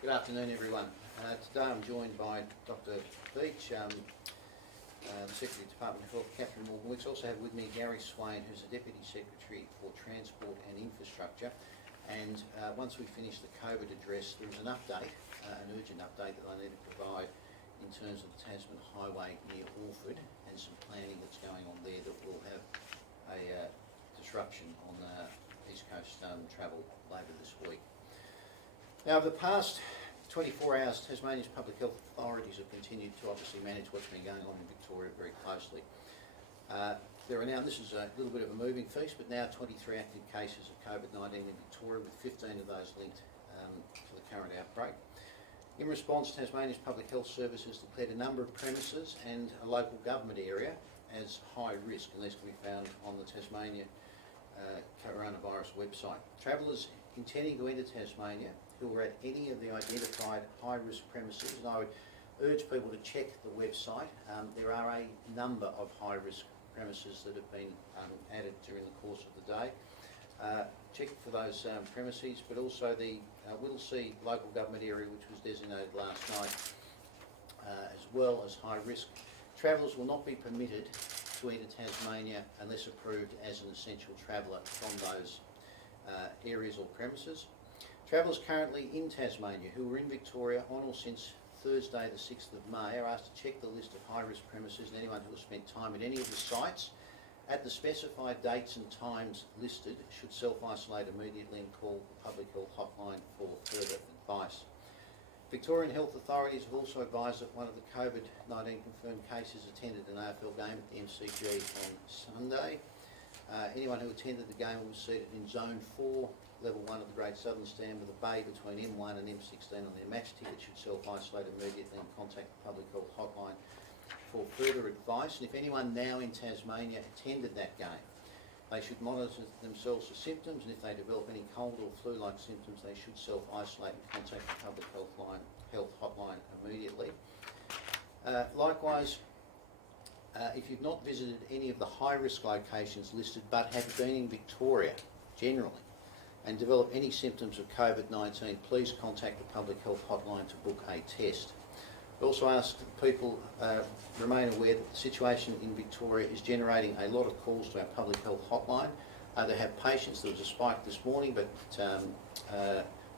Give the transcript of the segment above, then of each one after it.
Good afternoon, everyone. Today I'm joined by Dr. Beach, the Secretary of Department of Health, Catherine Morgan. We also have with me Gary Swain, who's the Deputy Secretary for Transport and Infrastructure. And once we finish the COVID address, there is an update, an urgent update that I need to provide in terms of the Tasman Highway near Orford and some planning that's going on there that will have a disruption on East Coast travel later this week. Now, over the past 24 hours, Tasmania's public health authorities have continued to obviously manage what's been going on in Victoria very closely. There are now, this is a little bit of a moving feast, but now 23 active cases of COVID-19 in Victoria, with 15 of those linked to the current outbreak. In response, Tasmania's Public Health Service has declared a number of premises and a local government area as high risk, and these can be found on the Tasmania coronavirus website. Travellers intending to enter Tasmania who are at any of the identified high-risk premises, and I would urge people to check the website. There are a number of high-risk premises that have been added during the course of the day. Check for those premises, but also the Whittlesea local government area, which was designated last night, as well as high risk. Travellers will not be permitted to enter Tasmania unless approved as an essential traveller from those areas or premises. Travellers currently in Tasmania who are in Victoria on or since Thursday the 6th of May are asked to check the list of high-risk premises, and anyone who has spent time at any of the sites at the specified dates and times listed should self-isolate immediately and call the Public Health Hotline for further advice. Victorian health authorities have also advised that one of the COVID-19 confirmed cases attended an AFL game at the MCG on Sunday. Anyone who attended the game was seated in Zone 4, Level 1 of the Great Southern Stand, with a bay between M1 and M16 on their match ticket should self-isolate immediately and contact the Public Health Hotline for further advice. And if anyone now in Tasmania attended that game, they should monitor themselves for symptoms, and if they develop any cold or flu-like symptoms, they should self-isolate and contact the Public Health Hotline immediately. Likewise, if you've not visited any of the high-risk locations listed but have been in Victoria generally and develop any symptoms of COVID-19, please contact the Public Health Hotline to book a test. We also ask that people remain aware that the situation in Victoria is generating a lot of calls to our Public Health Hotline. They have patients. There was a spike this morning, but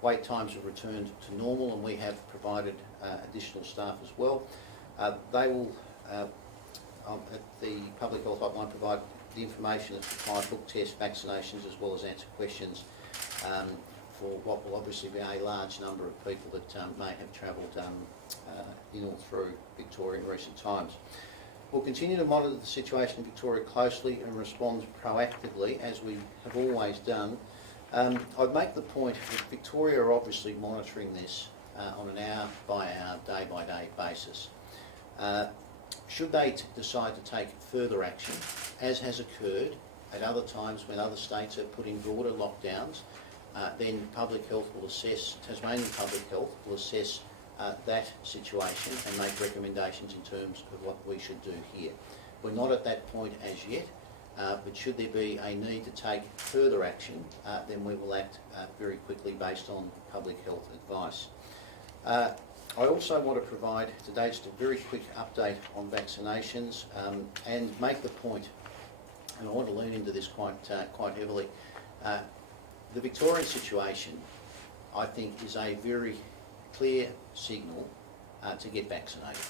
wait times have returned to normal, and we have provided additional staff as well. They will, at the Public Health Hotline, provide the information that's required, book tests, vaccinations, as well as answer questions for what will obviously be a large number of people that may have travelled in or through Victoria in recent times. We'll continue to monitor the situation in Victoria closely and respond proactively, as we have always done. I'd make the point that Victoria are obviously monitoring this on an hour-by-hour, day-by-day basis. Should they decide to take further action, as has occurred at other times when other states have put in broader lockdowns, then Public Health will assess, Tasmanian Public Health will assess that situation and make recommendations in terms of what we should do here. We're not at that point as yet, but should there be a need to take further action, then we will act very quickly based on public health advice. I also want to provide today just a very quick update on vaccinations and make the point, and I want to lean into this quite heavily. The Victorian situation, I think, is a very clear signal to get vaccinated.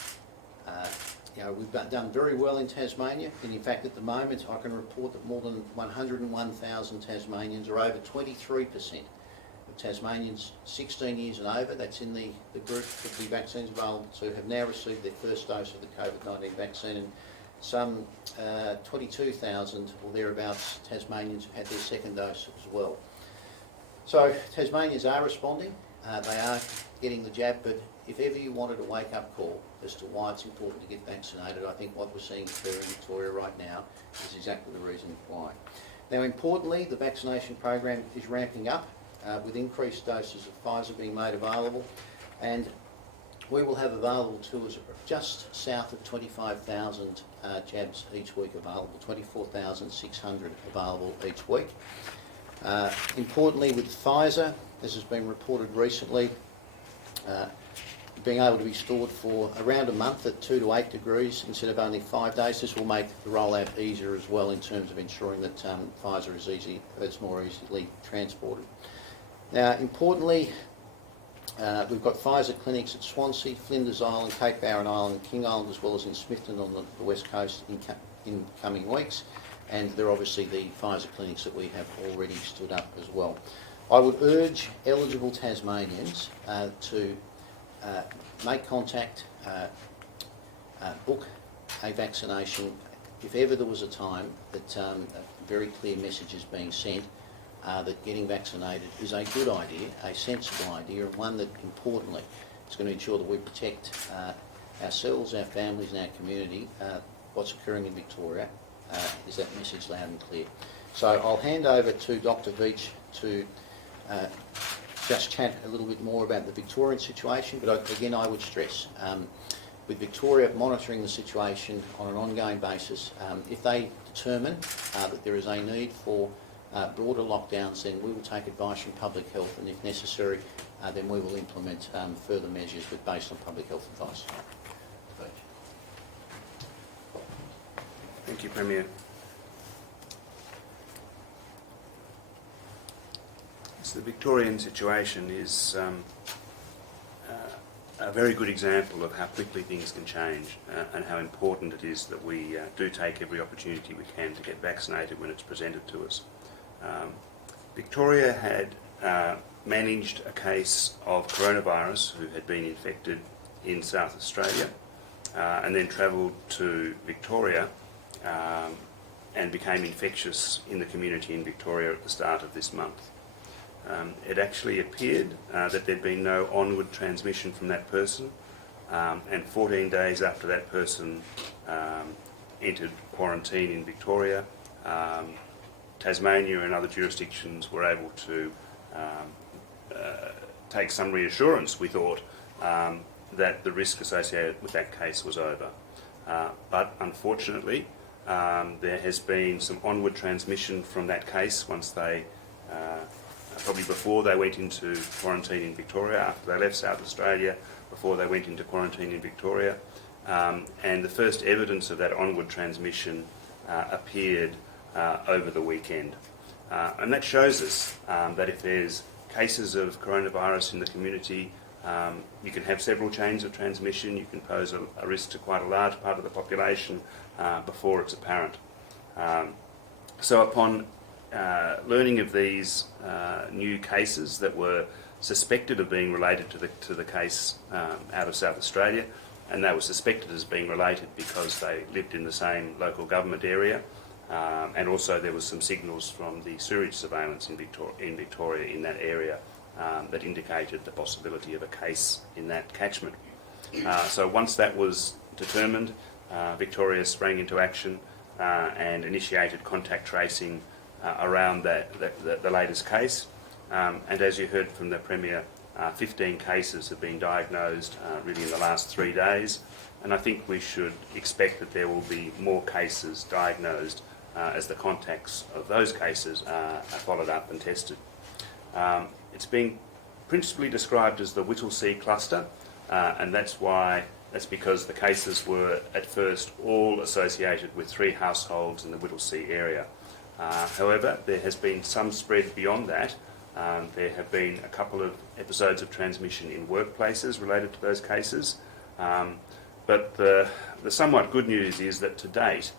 We've done very well in Tasmania, and in fact at the moment I can report that more than 101,000 Tasmanians, or over 23% of Tasmanians 16 years and over, that's in the group of the vaccines available to, have now received their first dose of the COVID-19 vaccine, and some 22,000 or thereabouts Tasmanians have had their second dose as well. So Tasmanians are responding, they are getting the jab, but if ever you wanted a wake-up call as to why it's important to get vaccinated, I think what we're seeing occur in Victoria right now is exactly the reason why. Now, importantly, the vaccination program is ramping up with increased doses of Pfizer being made available, and we will have available to us just south of 25,000 jabs each week available, 24,600 available each week. Importantly, with Pfizer, as has been reported recently, being able to be stored for around a month at 2 to 8 degrees instead of only 5 days. This will make the rollout easier as well in terms of ensuring that Pfizer is more easily transported. Now, importantly, we've got Pfizer clinics at Swansea, Flinders Island, Cape Barren Island and King Island, as well as in Smithton on the west coast in coming weeks. And there are obviously the Pfizer clinics that we have already stood up as well. I would urge eligible Tasmanians to make contact, book a vaccination if ever there was a time that a very clear message is being sent that getting vaccinated is a good idea, a sensible idea, and one that, importantly, is going to ensure that we protect ourselves, our families and our community. What's occurring in Victoria is that message loud and clear. So I'll hand over to Dr. Veitch to just chat a little bit more about the Victorian situation, but again I would stress, with Victoria monitoring the situation on an ongoing basis, if they determine that there is a need for broader lockdowns, then we will take advice from Public Health, and if necessary then we will implement further measures but based on Public Health advice. Thank you, Premier. So the Victorian situation is a very good example of how quickly things can change and how important it is that we do take every opportunity we can to get vaccinated when it's presented to us. Victoria had managed a case of coronavirus who had been infected in South Australia and then travelled to Victoria and became infectious in the community in Victoria at the start of this month. It actually appeared that there'd been no onward transmission from that person, and 14 days after that person entered quarantine in Victoria, Tasmania and other jurisdictions were able to take some reassurance, we thought, that the risk associated with that case was over. But unfortunately, there has been some onward transmission from that case once they, probably before they went into quarantine in Victoria, after they left South Australia, before they went into quarantine in Victoria. And the first evidence of that onward transmission appeared over the weekend. And that shows us that if there's cases of coronavirus in the community, you can have several chains of transmission, you can pose a risk to quite a large part of the population before it's apparent. So upon learning of these new cases that were suspected of being related to the case out of South Australia, and they were suspected as being related because they lived in the same local government area, and also there was some signals from the sewage surveillance in Victoria in that area that indicated the possibility of a case in that catchment. So once that was determined, Victoria sprang into action and initiated contact tracing around the latest case. And as you heard from the Premier, 15 cases have been diagnosed really in the last 3 days, and I think we should expect that there will be more cases diagnosed as the contacts of those cases are followed up and tested. It's being principally described as the Whittlesea cluster, and that's because the cases were at first all associated with 3 households in the Whittlesea area. However, there has been some spread beyond that. There have been a couple of episodes of transmission in workplaces related to those cases. But the somewhat good news is that to date,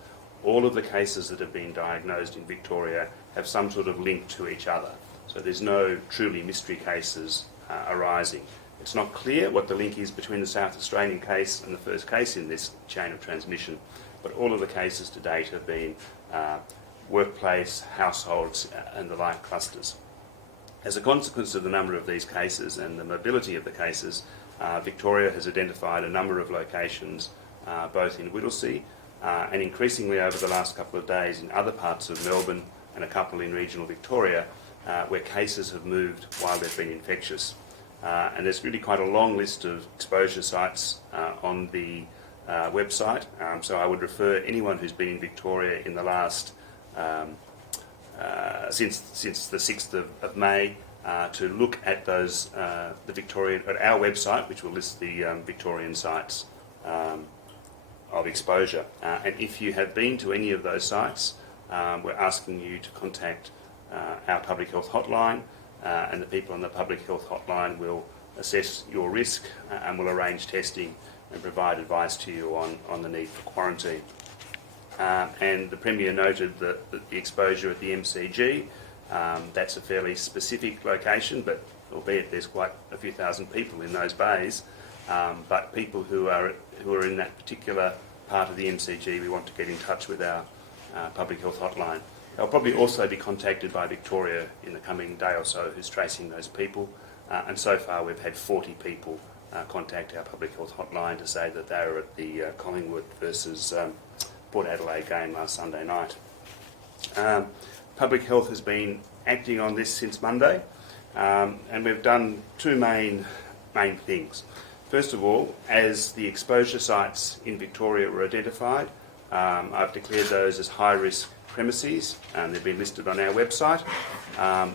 all of the cases that have been diagnosed in Victoria have some sort of link to each other. So there's no truly mystery cases arising. It's not clear what the link is between the South Australian case and the first case in this chain of transmission, but all of the cases to date have been workplace, households and the like clusters. As a consequence of the number of these cases and the mobility of the cases, Victoria has identified a number of locations both in Whittlesea and increasingly over the last couple of days in other parts of Melbourne and a couple in regional Victoria where cases have moved while they've been infectious. And there's really quite a long list of exposure sites on the website, so I would refer anyone who's been in Victoria in the last since the 6th of May to look at those at our website, which will list the Victorian sites of exposure. And if you have been to any of those sites, we're asking you to contact our public health hotline, and the people on the public health hotline will assess your risk and will arrange testing and provide advice to you on the need for quarantine. And the Premier noted that the exposure at the MCG, that's a fairly specific location, but albeit there's quite a few thousand people in those bays, but people who are in that particular part of the MCG, we want to get in touch with our public health hotline. They'll probably also be contacted by Victoria in the coming day or so who's tracing those people, and so far we've had 40 people contact our public health hotline to say that they were at the Collingwood versus Port Adelaide game last Sunday night. Public health has been acting on this since Monday, and we've done two main things. First of all, as the exposure sites in Victoria were identified, I've declared those as high-risk premises, and they've been listed on our website.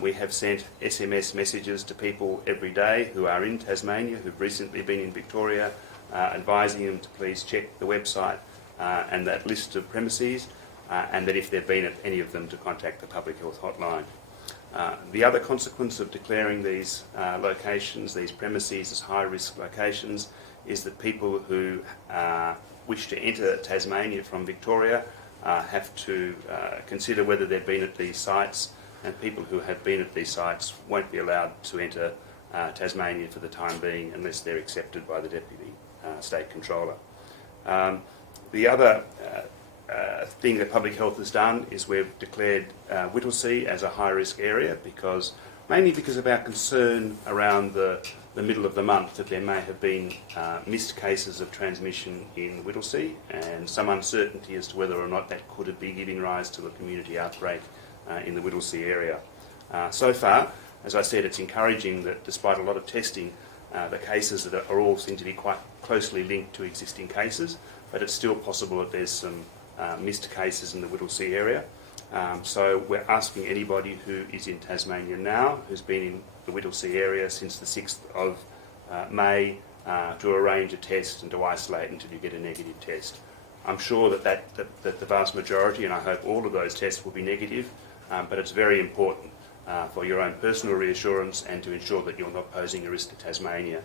We have sent SMS messages to people every day who are in Tasmania, who've recently been in Victoria, advising them to please check the website and that list of premises, and that if they've been at any of them, to contact the public health hotline. The other consequence of declaring these locations, these premises, as high-risk locations, is that people who wish to enter Tasmania from Victoria have to consider whether they've been at these sites, and people who have been at these sites won't be allowed to enter Tasmania for the time being unless they're accepted by the Deputy State Controller. The other thing that Public Health has done is we've declared Whittlesea as a high-risk area, mainly because of our concern around the middle of the month that there may have been missed cases of transmission in Whittlesea, and some uncertainty as to whether or not that could be giving rise to a community outbreak in the Whittlesea area. So far, as I said, it's encouraging that despite a lot of testing, the cases that are all seem to be quite closely linked to existing cases, but it's still possible that there's some missed cases in the Whittlesea area. So we're asking anybody who is in Tasmania now, who's been in the Whittlesea area since the 6th of May, to arrange a test and to isolate until you get a negative test. I'm sure that the vast majority, and I hope all of those tests will be negative, but it's very important for your own personal reassurance and to ensure that you're not posing a risk to Tasmania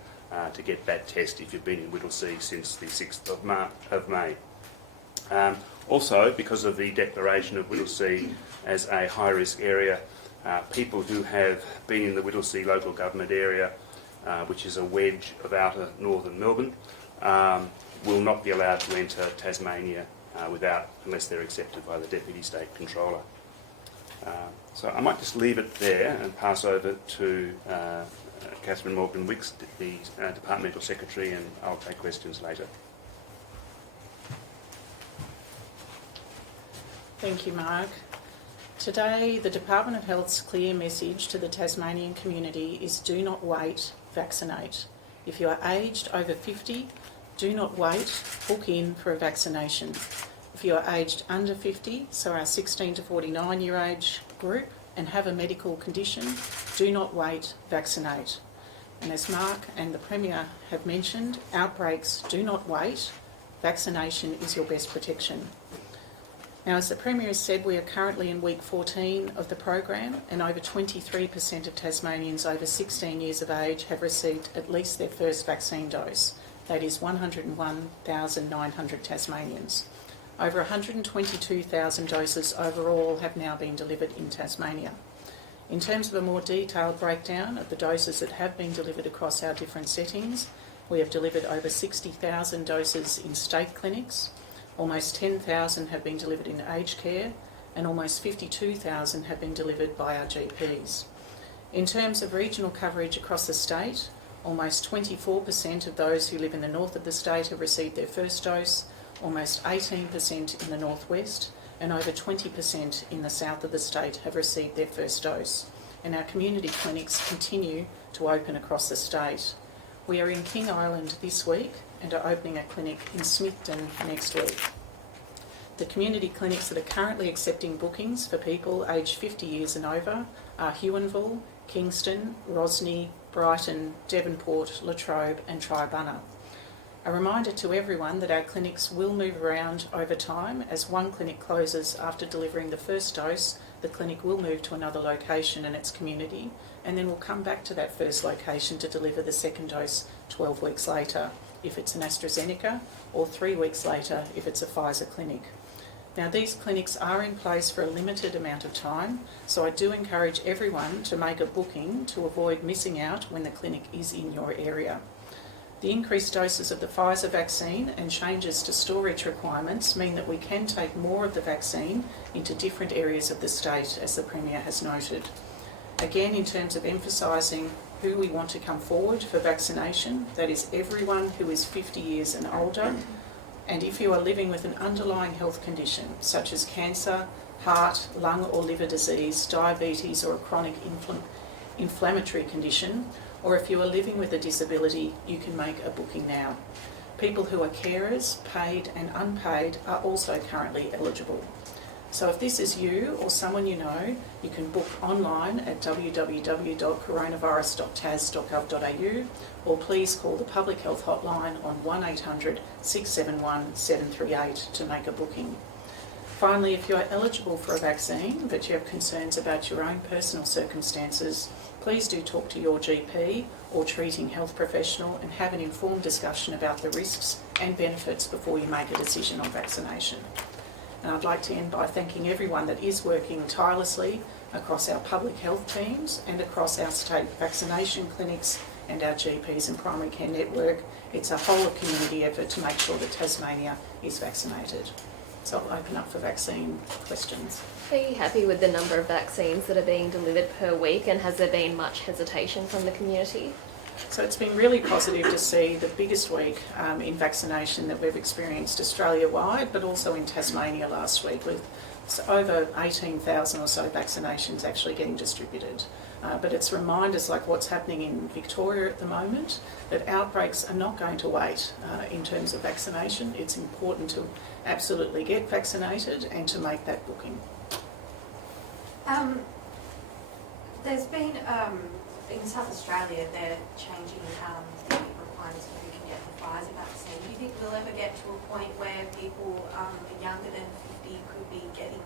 to get that test if you've been in Whittlesea since the 6th of May. Also, because of the declaration of Whittlesea as a high-risk area, people who have been in the Whittlesea local government area, which is a wedge of outer northern Melbourne, will not be allowed to enter Tasmania unless they're accepted by the Deputy State Controller. So I might just leave it there and pass over to Catherine Morgan-Wicks, the Departmental Secretary, and I'll take questions later. Thank you, Mark. Today, the Department of Health's clear message to the Tasmanian community is do not wait, vaccinate. If you are aged over 50, do not wait, book in for a vaccination. If you are aged under 50, so our 16 to 49 year age group, and have a medical condition, do not wait, vaccinate. And as Mark and the Premier have mentioned, outbreaks do not wait. Vaccination is your best protection. Now, as the Premier has said, we are currently in week 14 of the program, and over 23% of Tasmanians over 16 years of age have received at least their first vaccine dose. That is 101,900 Tasmanians. Over 122,000 doses overall have now been delivered in Tasmania. In terms of a more detailed breakdown of the doses that have been delivered across our different settings, we have delivered over 60,000 doses in state clinics, almost 10,000 have been delivered in aged care, and almost 52,000 have been delivered by our GPs. In terms of regional coverage across the state, almost 24% of those who live in the north of the state have received their first dose, almost 18% in the northwest, and over 20% in the south of the state have received their first dose. And our community clinics continue to open across the state. We are in King Island this week and are opening a clinic in Smithton next week. The community clinics that are currently accepting bookings for people aged 50 years and over are Huonville, Kingston, Rosny, Brighton, Devonport, Latrobe and Tribunna. A reminder to everyone that our clinics will move around over time. As one clinic closes after delivering the first dose, the clinic will move to another location in its community and then will come back to that first location to deliver the second dose 12 weeks later if it's an AstraZeneca, or 3 weeks later if it's a Pfizer clinic. Now, these clinics are in place for a limited amount of time, so I do encourage everyone to make a booking to avoid missing out when the clinic is in your area. The increased doses of the Pfizer vaccine and changes to storage requirements mean that we can take more of the vaccine into different areas of the state, as the Premier has noted. Again, in terms of emphasising who we want to come forward for vaccination, that is everyone who is 50 years and older, and if you are living with an underlying health condition such as cancer, heart, lung or liver disease, diabetes or a chronic inflammatory condition, or if you are living with a disability, you can make a booking now. People who are carers, paid and unpaid, are also currently eligible. So if this is you or someone you know, you can book online at www.coronavirus.tas.gov.au, or please call the Public Health Hotline on 1800 671 738 to make a booking. Finally, if you are eligible for a vaccine but you have concerns about your own personal circumstances, please do talk to your GP or treating health professional and have an informed discussion about the risks and benefits before you make a decision on vaccination. And I'd like to end by thanking everyone that is working tirelessly across our public health teams and across our state vaccination clinics and our GPs and primary care network. It's a whole of community effort to make sure that Tasmania is vaccinated. So I'll open up for vaccine questions. Are you happy with the number of vaccines that are being delivered per week, and has there been much hesitation from the community? So it's been really positive to see the biggest week in vaccination that we've experienced Australia-wide, but also in Tasmania last week, with over 18,000 or so vaccinations actually getting distributed. But it's reminders like what's happening in Victoria at the moment, that outbreaks are not going to wait in terms of vaccination. It's important to absolutely get vaccinated and to make that booking. There's been, in South Australia, they're changing the requirements for who can get the Pfizer vaccine. Do you think we'll ever get to a point where people younger than 50 could be getting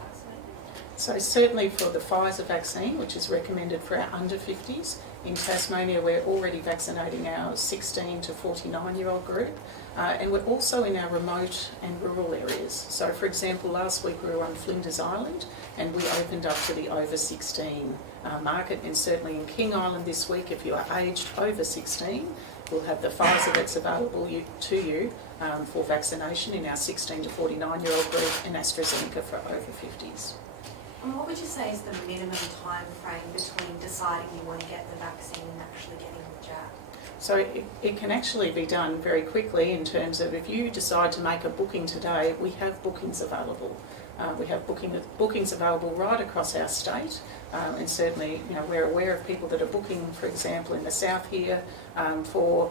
vaccinated? So certainly for the Pfizer vaccine, which is recommended for our under 50s, in Tasmania we're already vaccinating our 16 to 49-year-old group, and we're also in our remote and rural areas. So for example, last week we were on Flinders Island and we opened up to the over 16 market, and certainly in King Island this week, if you are aged over 16, we'll have the Pfizer that's available to you for vaccination in our 16 to 49-year-old group, and AstraZeneca for over 50s. And what would you say is the minimum time frame between deciding you want to get the vaccine and actually getting the jab? So it can actually be done very quickly in terms of if you decide to make a booking today, we have bookings available. We have bookings available right across our state, and certainly we're aware of people that are booking, for example, in the south here for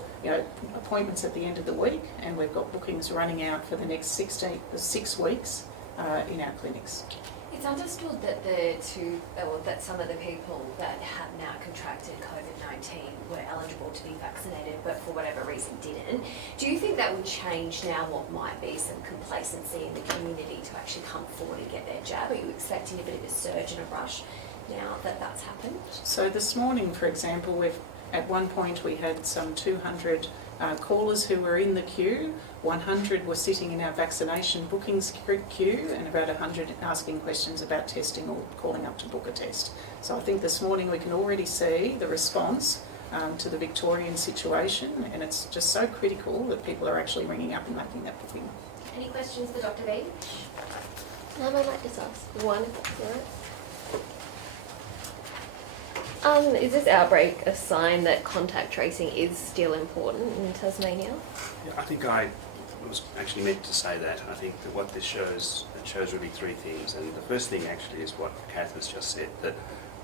appointments at the end of the week, and we've got bookings running out for the next 6 weeks in our clinics. It's understood that that some of the people that have now contracted COVID-19 were eligible to be vaccinated, but for whatever reason didn't. Do you think that would change now what might be some complacency in the community to actually come forward and get their jab? Are you expecting a bit of a surge and a rush now that that's happened? So this morning, for example, at one point we had some 200 callers who were in the queue. 100 were sitting in our vaccination bookings queue, and about 100 asking questions about testing or calling up to book a test. So I think this morning we can already see the response to the Victorian situation, and it's just so critical that people are actually ringing up and making that booking. Any questions for Dr. Beach? I might just ask one, if that's all right. Is this outbreak a sign that contact tracing is still important in Tasmania? Yeah, I think I was actually meant to say that. I think that what this shows, it shows really three things. And the first thing actually is what Kath has just said, that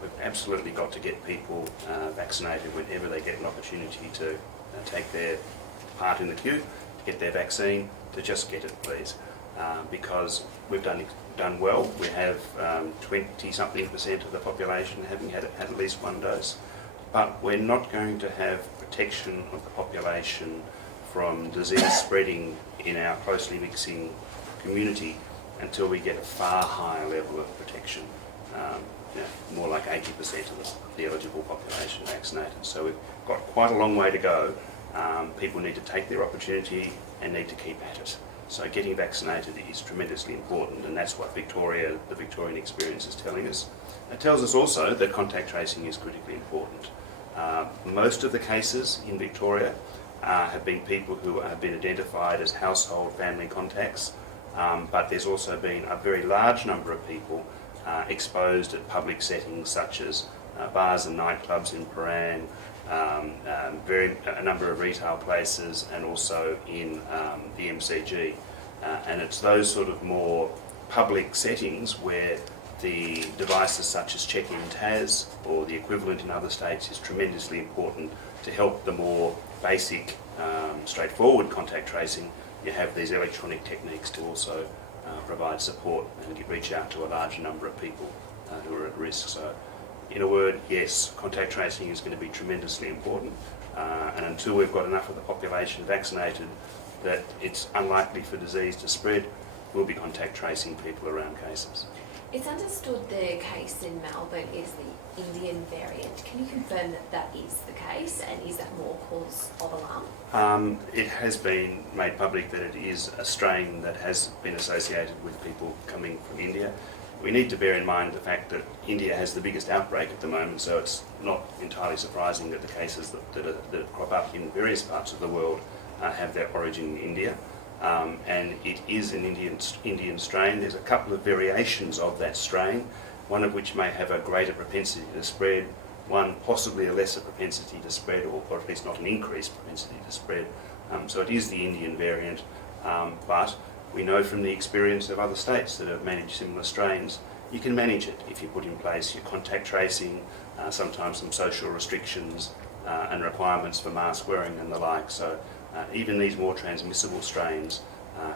we've absolutely got to get people vaccinated whenever they get an opportunity to take their part in the queue, get their vaccine, to just get it, please. because we've done well. We have 20-something% of the population having had at least one dose, but we're not going to have protection of the population from disease spreading in our closely mixing community until we get a far higher level of protection, more like 80% of the eligible population vaccinated. So we've got quite a long way to go. People need to take their opportunity and need to keep at it. So getting vaccinated is tremendously important, and that's what the Victorian experience is telling us. It tells us also that contact tracing is critically important. Most of the cases in Victoria have been people who have been identified as household family contacts, but there's also been a very large number of people exposed at public settings such as bars and nightclubs in Prahran, a number of retail places, and also in the MCG. And it's those sort of more public settings where the devices such as Check-in TAS or the equivalent in other states is tremendously important to help the more basic, straightforward contact tracing. You have these electronic techniques to also provide support and reach out to a larger number of people who are at risk. So, in a word, yes, contact tracing is going to be tremendously important, and until we've got enough of the population vaccinated that it's unlikely for disease to spread, we'll be contact tracing people around cases. It's understood the case in Melbourne is the Indian variant. Can you confirm that that is the case, and is that more cause of alarm? It has been made public that it is a strain that has been associated with people coming from India. We need to bear in mind the fact that India has the biggest outbreak at the moment, so it's not entirely surprising that the cases that crop up in various parts of the world have their origin in India. And it is an Indian strain. There's a couple of variations of that strain, one of which may have a greater propensity to spread, one possibly a lesser propensity to spread, or at least not an increased propensity to spread. So it is the Indian variant, but we know from the experience of other states that have managed similar strains, you can manage it if you put in place your contact tracing, sometimes some social restrictions and requirements for mask wearing and the like. So even these more transmissible strains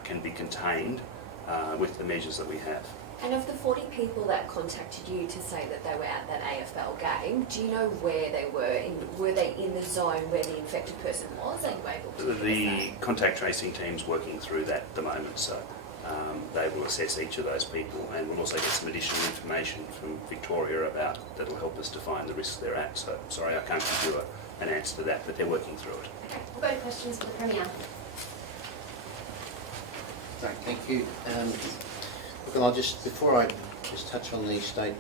can be contained with the measures that we have. And of the 40 people that contacted you to say that they were at that AFL game, do you know where they were? Were they in the zone where the infected person was? Are you able to give us The that? contact tracing team's working through that at the moment, so they will assess each of those people, and we'll also get some additional information from Victoria about that'll help us define the risks they're at. So sorry, I can't give you an answer to that, but they're working through it. Okay, we'll go to questions for the Premier. Great, thank you. Look, I'll before I touch on the state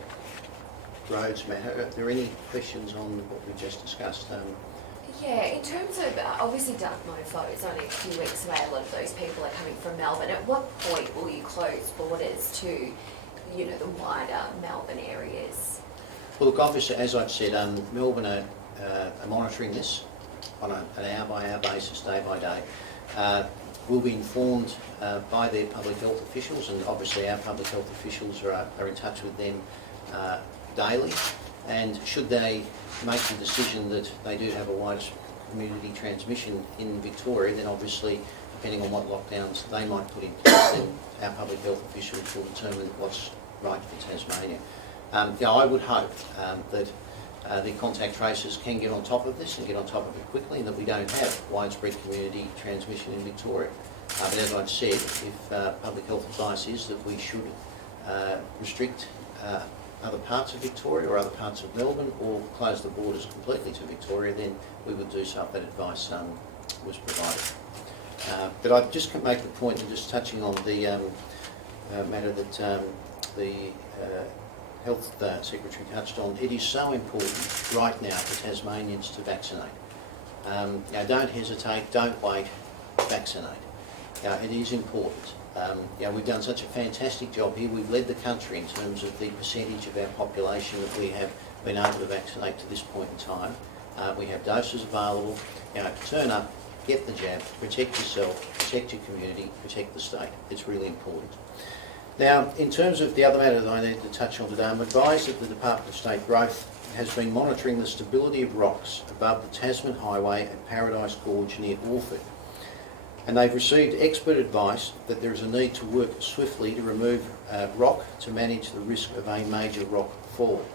roads matter, are there any questions on what we just discussed? Yeah, in terms of, obviously Dark Mofo is only a few weeks away, a lot of those people are coming from Melbourne. At what point will you close borders to, the wider Melbourne areas? Well, look, obviously, as I've said, Melbourne are monitoring this on an hour-by-hour basis, day by day. We'll be informed by their public health officials, and obviously our public health officials are in touch with them daily. And should they make the decision that they do have a wider community transmission in Victoria, then obviously, depending on what lockdowns they might put in place, then our public health officials will determine what's right for Tasmania. I would hope that the contact tracers can get on top of this and get on top of it quickly, and that we don't have widespread community transmission in Victoria. But as I've said, if public health advice is that we should restrict other parts of Victoria or other parts of Melbourne, or close the borders completely to Victoria, then we would do so if that advice was provided. But I'd just make the point, and just touching on the matter that the Health Secretary touched on, it is so important right now for Tasmanians to vaccinate. Don't hesitate, don't wait, vaccinate. It is important. We've done such a fantastic job here. We've led the country in terms of the percentage of our population that we have been able to vaccinate to this point in time. We have doses available. Turn up, get the jab, protect yourself, protect your community, protect the state. It's really important. Now, in terms of the other matter that I need to touch on today, I'm advised that the Department of State Growth has been monitoring the stability of rocks above the Tasman Highway at Paradise Gorge near Orford. And they've received expert advice that there is a need to work swiftly to remove rock to manage the risk of a major rock fall.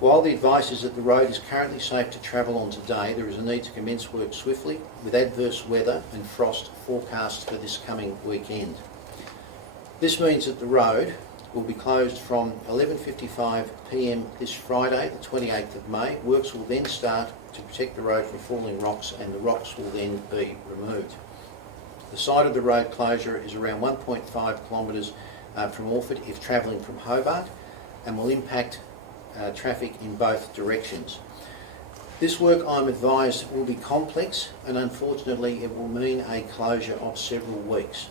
While the advice is that the road is currently safe to travel on today, there is a need to commence work swiftly with adverse weather and frost forecast for this coming weekend. This means that the road will be closed from 11:55 p.m. this Friday, the 28th of May. Works will then start to protect the road from falling rocks, and the rocks will then be removed. The site of the road closure is around 1.5 kilometres from Orford if travelling from Hobart, and will impact traffic in both directions. This work, I'm advised, will be complex, and unfortunately it will mean a closure of several weeks.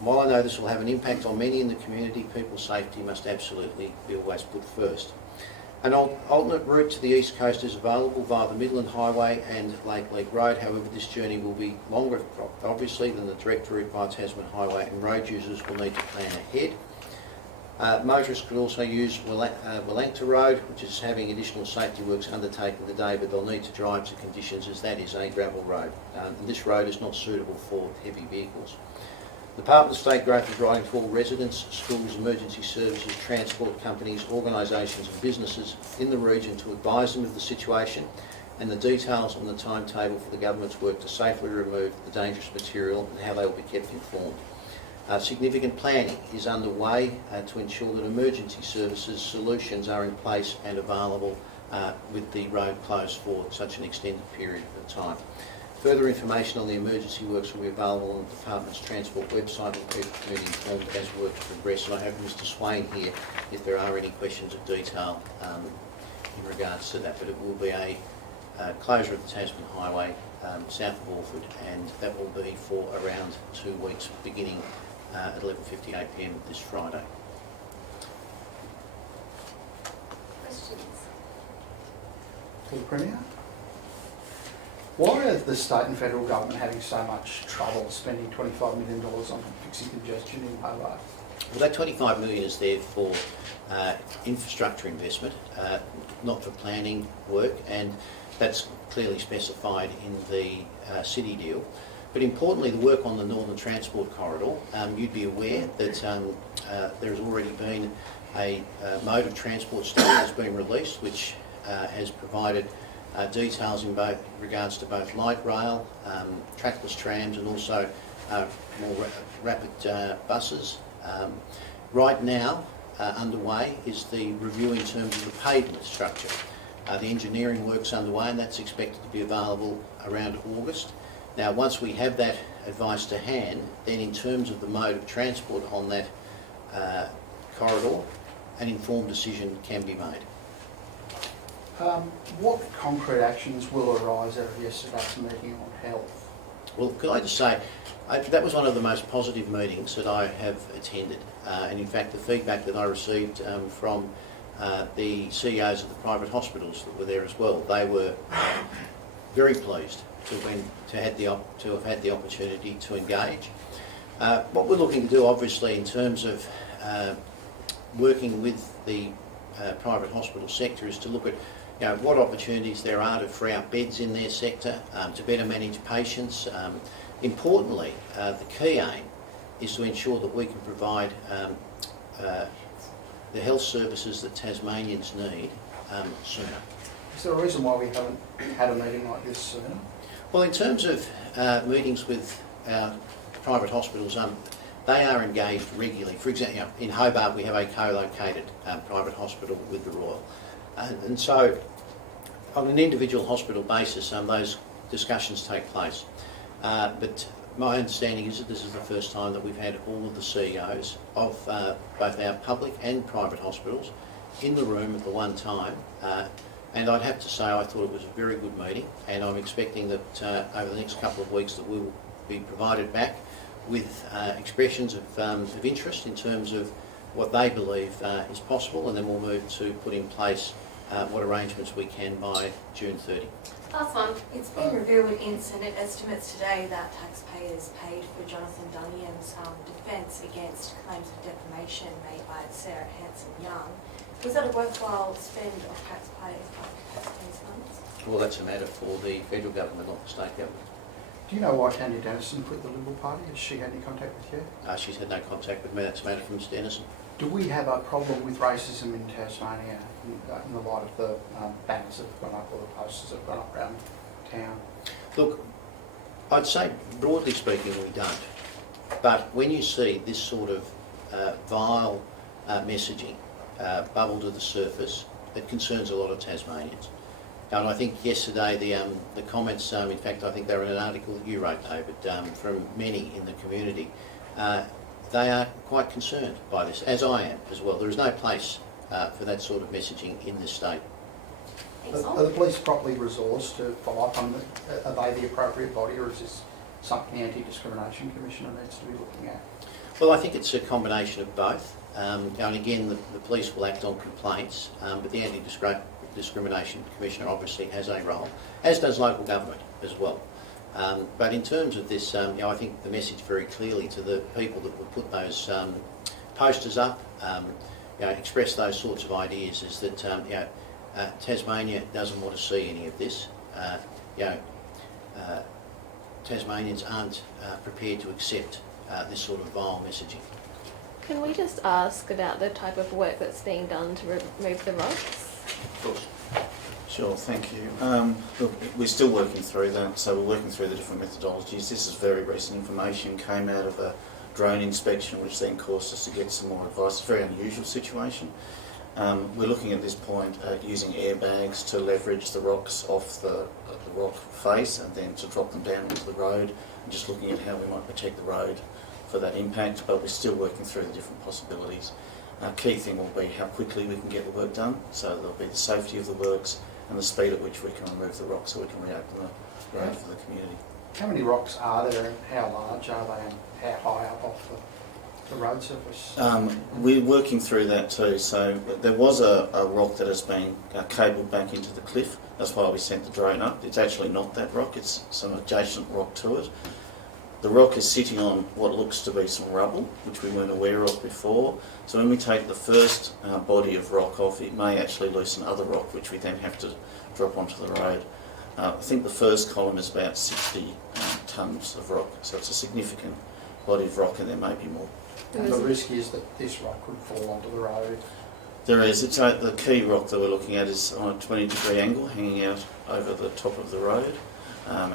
While I know this will have an impact on many in the community, people's safety must absolutely be always put first. An alternate route to the east coast is available via the Midland Highway and Lake Leak Road. However, this journey will be longer, obviously, than the direct route via Tasman Highway, and road users will need to plan ahead. Motorists could also use Willangta Road, which is having additional safety works undertaken today, but they'll need to drive to conditions as that is a gravel road. And this road is not suitable for heavy vehicles. The Department of State Growth is writing to all residents, schools, emergency services, transport companies, organisations and businesses in the region to advise them of the situation and the details on the timetable for the government's work to safely remove the dangerous material and how they will be kept informed. Significant planning is underway to ensure that emergency services solutions are in place and available with the road closed for such an extended period of time. Further information on the emergency works will be available on the Department's Transport website and keep the community informed as works progress. And I have Mr Swain here if there are any questions of detail in regards to that, but it will be a closure of the Tasman Highway south of Orford, and that will be for around 2 weeks beginning at 11:58 p.m. this Friday. Questions? To the Premier. Why are the state and federal government having so much trouble spending $25 million on fixing congestion in Hobart? Well, that $25 million is there for infrastructure investment, not for planning work, and that's clearly specified in the city deal. But importantly, the work on the Northern Transport Corridor, you'd be aware that there's already been a mode of transport study that's been released, which has provided details in both regards to both light rail, trackless trams, and also more rapid buses. Right now, underway is the review in terms of the pavement structure. The engineering work's underway, and that's expected to be available around August. Now, once we have that advice to hand, then in terms of the mode of transport on that corridor, an informed decision can be made. What concrete actions will arise out of yesterday's meeting on health? Well, could I just say, that was one of the most positive meetings that I have attended. And in fact, the feedback that I received from the CEOs of the private hospitals that were there as well, they were very pleased to have had the opportunity to engage. What we're looking to do, obviously, in terms of working with the private hospital sector, is to look at what opportunities there are to free up beds in their sector, to better manage patients. Importantly, the key aim is to ensure that we can provide the health services that Tasmanians need sooner. Is there a reason why we haven't had a meeting like this sooner? Well, in terms of meetings with our private hospitals, they are engaged regularly. For example, in Hobart we have a co-located private hospital with the Royal. And so on an individual hospital basis, those discussions take place. But my understanding is that this is the first time that we've had all of the CEOs of both our public and private hospitals in the room at the one time. And I'd have to say I thought it was a very good meeting, and I'm expecting that over the next couple of weeks that we will be provided back with expressions of interest in terms of what they believe is possible, and then we'll move to put in place what arrangements we can by June 30. Last one. It's been revealed in Senate estimates today that taxpayers paid for Jonathan Dunningham's defence against claims of defamation made by Sarah Hanson-Young. Was that a worthwhile spend of taxpayers' funds? Well, that's a matter for the federal government, not the state government. Do you know why Tanya Dennison quit the Liberal Party? Has she had any contact with you? She's had no contact with me. That's a matter from Ms Dennison. Do we have a problem with racism in Tasmania in the light of the banners that have gone up or the posters that have gone up around town? Look, I'd say broadly speaking we don't. But when you see this sort of vile messaging bubble to the surface, it concerns a lot of Tasmanians. And I think yesterday the comments, in fact I think they were in an article that you wrote, David, from many in the community, they are quite concerned by this, as I am as well. There is no place for that sort of messaging in this state. Thanks, Are the police properly resourced to follow up on it? Are they the appropriate body, or is this something the Anti-Discrimination Commissioner needs to be looking at? Well, I think it's a combination of both. And again, the police will act on complaints, but the Anti-Discrimination Commissioner obviously has a role, as does local government as well. But in terms of this, I think the message very clearly to the people that would put those posters up, express those sorts of ideas is that Tasmania doesn't want to see any of this. Tasmanians aren't prepared to accept this sort of vile messaging. Can we just ask about the type of work that's being done to remove the rocks? Of course. Sure, thank you. Look, we're still working through that, so we're working through the different methodologies. This is very recent information, came out of a drone inspection, which then caused us to get some more advice. It's a very unusual situation. We're looking at this point at using airbags to leverage the rocks off the rock face and then to drop them down into the road, and just looking at how we might protect the road for that impact, but we're still working through the different possibilities. Our key thing will be how quickly we can get the work done, so there'll be the safety of the works and the speed at which we can remove the rocks so we can reopen the road for the community. How many rocks are there and how large are they and how high up off the road surface? We're working through that too. So there was a rock that has been cabled back into the cliff. That's why we sent the drone up. It's actually not that rock, it's some adjacent rock to it. The rock is sitting on what looks to be some rubble, which we weren't aware of before. So when we take the first body of rock off, it may actually loosen other rock, which we then have to drop onto the road. I think the first column is about 60 tonnes of rock, so it's a significant body of rock, and there may be more. And the risk is that this rock could fall onto the road. There is. It's the key rock that we're looking at is on a 20-degree angle, hanging out over the top of the road.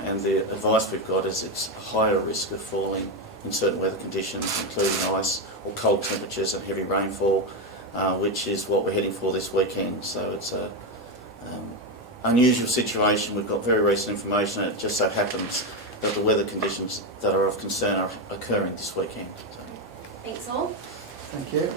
And the advice we've got is it's a higher risk of falling in certain weather conditions, including ice or cold temperatures and heavy rainfall, which is what we're heading for this weekend. So it's a unusual situation. We've got very recent information, and it just so happens that the weather conditions that are of concern are occurring this weekend. So. Thanks all. Thank you.